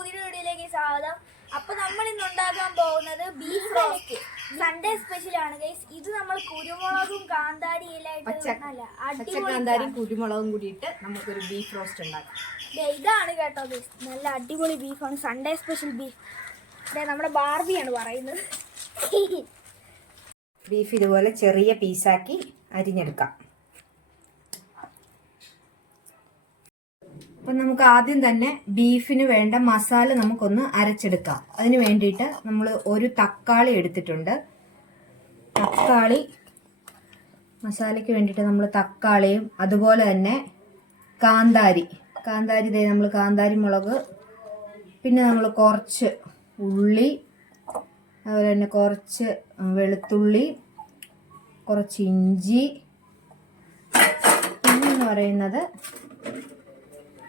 പുതിയ വീഡിയോയിലേക്ക് സ്വാഗതം. അപ്പൊ നമ്മൾ ഇന്ന് ഉണ്ടാക്കാൻ പോകുന്നത് ബീഫ് റോസ്റ്റ് സൺഡേ സ്പെഷ്യൽ ആണ് ഗൈസ് ഇത് നമ്മൾ കുരുമുളകും കാന്താരി പച്ചക്കാന്താരിയും കുരുമുളകും കൂടിയിട്ട് നമുക്കൊരു ബീഫ് റോസ്റ്റ് ഉണ്ടാക്കാം. ദേ, ഇതാണ് കേട്ടോ ഗൈസ് നല്ല അടിപൊളി ബീഫാണ് സൺഡേ സ്പെഷ്യൽ ബീഫ് അതെ നമ്മുടെ ബാർബിയാണ് പറയുന്നത്. ബീഫ് ഇതുപോലെ ചെറിയ പീസാക്കി അരിഞ്ഞെടുക്കാം. അപ്പം നമുക്ക് ആദ്യം തന്നെ ബീഫിന് വേണ്ട മസാല നമുക്കൊന്ന് അരച്ചെടുക്കാം. അതിന് വേണ്ടിയിട്ട് നമ്മൾ ഒരു തക്കാളി എടുത്തിട്ടുണ്ട്. തക്കാളി മസാലയ്ക്ക് വേണ്ടിയിട്ട് നമ്മൾ തക്കാളിയും അതുപോലെ തന്നെ കാന്താരി. കാന്താരി ദേ നമ്മൾ കാന്താരി മുളക് പിന്നെ നമ്മൾ കുറച്ച് ഉള്ളി അതുപോലെ തന്നെ കുറച്ച് വെളുത്തുള്ളി കുറച്ച് ഇഞ്ചി പിന്നെന്ന് പറയുന്നത്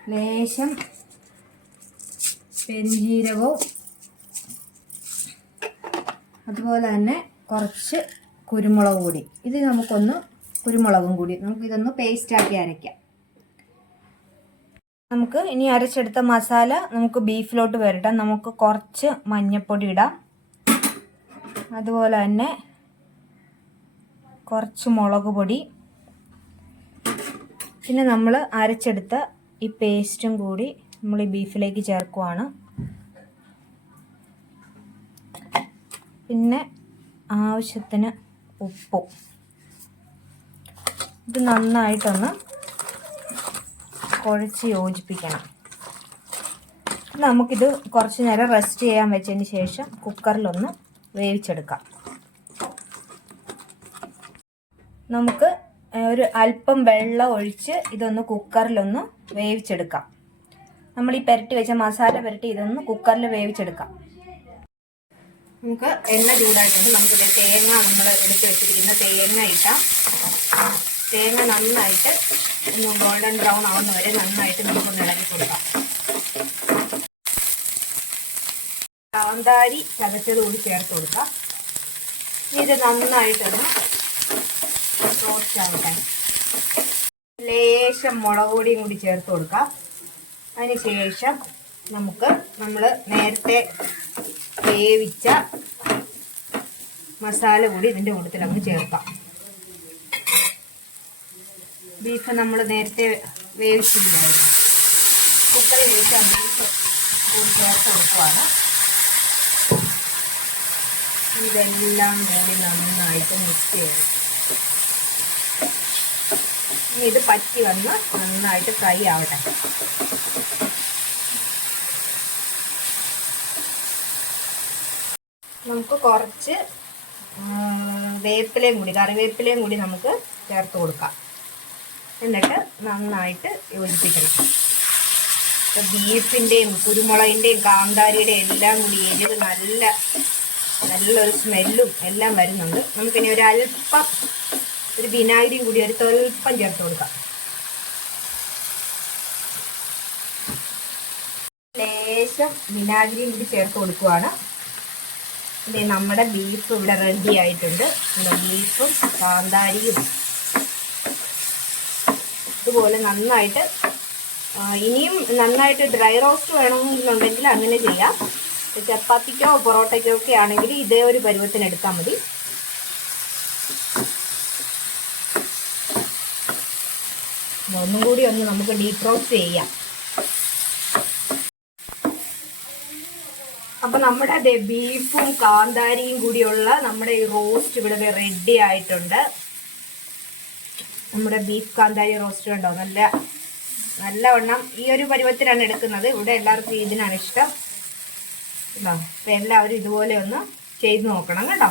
ലേശം പെരുംജീരകവും അതുപോലെ തന്നെ കുറച്ച് കുരുമുളക് കൂടി. ഇത് നമുക്കൊന്ന് കുരുമുളകും കൂടി. നമുക്ക് ഇതൊന്ന് പേസ്റ്റാക്കി അരയ്ക്കാം. നമുക്ക് ഇനി അരച്ചെടുത്ത മസാല നമുക്ക് ബീഫിലോട്ട് വരട്ടാം. നമുക്ക് കുറച്ച് മഞ്ഞൾപ്പൊടി ഇടാം. അതുപോലെ തന്നെ കുറച്ച് മുളക് പൊടി. പിന്നെ നമ്മൾ അരച്ചെടുത്ത ഈ പേസ്റ്റും കൂടി നമ്മൾ ഈ ബീഫിലേക്ക് ചേർക്കുവാണ്. പിന്നെ ആവശ്യത്തിന് ഉപ്പും. ഇത് നന്നായിട്ടൊന്ന് കുഴച്ച് യോജിപ്പിക്കണം. നമുക്കിത് കുറച്ച് നേരം റെസ്റ്റ് ചെയ്യാൻ വെച്ചതിന് ശേഷം കുക്കറിലൊന്ന് വേവിച്ചെടുക്കാം. നമുക്ക് ഒരു അല്പം വെള്ളം ഒഴിച്ച് ഇതൊന്ന് കുക്കറിലൊന്ന് വേവിച്ചെടുക്കാം. നമ്മൾ ഈ പുരട്ടി വെച്ച മസാല പുരട്ടി ഇതൊന്ന് കുക്കറിൽ വേവിച്ചെടുക്കാം. നമുക്ക് എണ്ണ ചൂടായിട്ടുണ്ട് നമുക്കിത് തേങ്ങ നമ്മൾ എടുത്ത് വെച്ചിരിക്കുന്ന തേങ്ങ ഇട്ടാം. തേങ്ങ നന്നായിട്ട് ഒന്ന് ഗോൾഡൻ ബ്രൗൺ ആവുന്ന വരെ നന്നായിട്ട് നമുക്കൊന്ന് ഇളക്കി കൊടുക്കാം. കാന്താരി ചതച്ചത് കൂടി ചേർത്ത് കൊടുക്കാം. ഇത് നന്നായിട്ടൊന്ന് ആവട്ടെ ലേശം മുളക് പൊടിയും കൂടി ചേർത്ത് കൊടുക്കാം. അതിന് ശേഷം നമുക്ക് നമ്മൾ നേരത്തെ വേവിച്ച മസാല കൂടി ഇതിന്റെ കൂട്ടത്തിൽ നമുക്ക് ചേർക്കാം. ബീഫ് നമ്മൾ നേരത്തെ വേവിച്ചിട്ടുണ്ടായിരുന്നു കുക്കറിൽ വേവിച്ച ബീഫ് കൂടി ചേർത്ത് കൊടുക്കുവാണ്. ഇതെല്ലാം കൂടി നന്നായിട്ട് മിക്സ് ചെയ്ത് ഇനി ഇത് പറ്റി വന്ന് നന്നായിട്ട് ഫ്രൈ ആവട്ടെ. നമുക്ക് കുറച്ച് വേപ്പിലയും കൂടി കറിവേപ്പിലയും കൂടി നമുക്ക് ചേർത്ത് കൊടുക്കാം. എന്നിട്ട് നന്നായിട്ട് യോജിപ്പിക്കണം. ഇപ്പം ബീഫിന്റെയും കുരുമുളകിന്റെയും കാന്താരിയുടെയും എല്ലാം കൂടി എരിവ് നല്ല നല്ലൊരു സ്മെല്ലും എല്ലാം വരുന്നുണ്ട്. നമുക്കിനി ഒരു അല്പം ഒരു വിനാഗിരിയും കൂടി ഒരു സ്വല്പം ചേർത്ത് കൊടുക്കാം. ലേശം വിനാഗിരിയും കൂടി ചേർത്ത് കൊടുക്കുവാണ്. ഇതേ നമ്മുടെ ബീഫ് ഇവിടെ റെഡി ആയിട്ടുണ്ട്. ബീഫും കാന്താരിയും. ഇതുപോലെ നന്നായിട്ട് ഇനിയും നന്നായിട്ട് ഡ്രൈ റോസ്റ്റ് വേണമെന്നുണ്ടെങ്കിൽ അങ്ങനെ ചെയ്യാം. ചപ്പാത്തിക്കോ പൊറോട്ടയ്ക്കോ ഒക്കെ ആണെങ്കിൽ ഇതേ ഒരു പരുവത്തിന് എടുത്താൽ മതി. ഒന്നും കൂടി ഒന്ന് നമുക്ക് ഡീപ് റോസ്റ്റ് ചെയ്യാം. അപ്പൊ നമ്മുടെ അതെ ബീഫും കാന്താരിയും കൂടിയുള്ള നമ്മുടെ ഈ റോസ്റ്റ് ഇവിടെ റെഡി ആയിട്ടുണ്ട്. നമ്മുടെ ബീഫ് കാന്താരി റോസ്റ്റ് കണ്ടോ? നല്ല നല്ലവണ്ണം ഈ ഒരു പരുവത്തിലാണ് എടുക്കുന്നത്. ഇവിടെ എല്ലാവർക്കും ഇതിനാണ് ഇഷ്ടം. കേട്ടോ എല്ലാവരും ഇതുപോലെ ഒന്ന് ചെയ്ത് നോക്കണം കേട്ടോ.